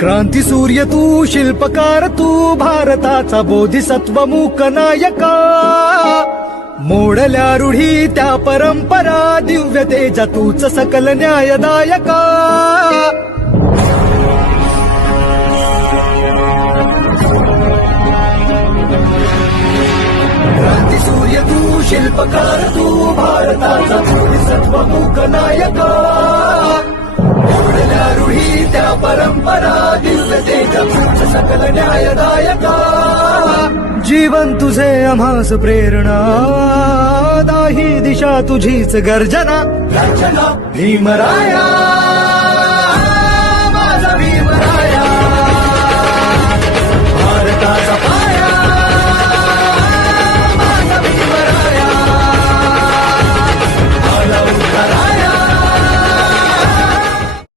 क्रांती सूर्य तू, शिल्पकार तू, भारताचा बोधिसत्व मूक नायका. मोडल्या रूढी त्या परंपरा, दिव्य तेजा तूच सकल न्यायदायका. क्रांती सूर्य तू, शिल्पकार तू, भारताचा बोधिसत्व मूक नायका. मोडल्या रूढी त्या परंपरा, दिव्य तेजा तूच सकल न्यायदायका. जीवन तुझे आम्हास प्रेरणा, दाही दिशा तुझीच गर्जना. भीमराया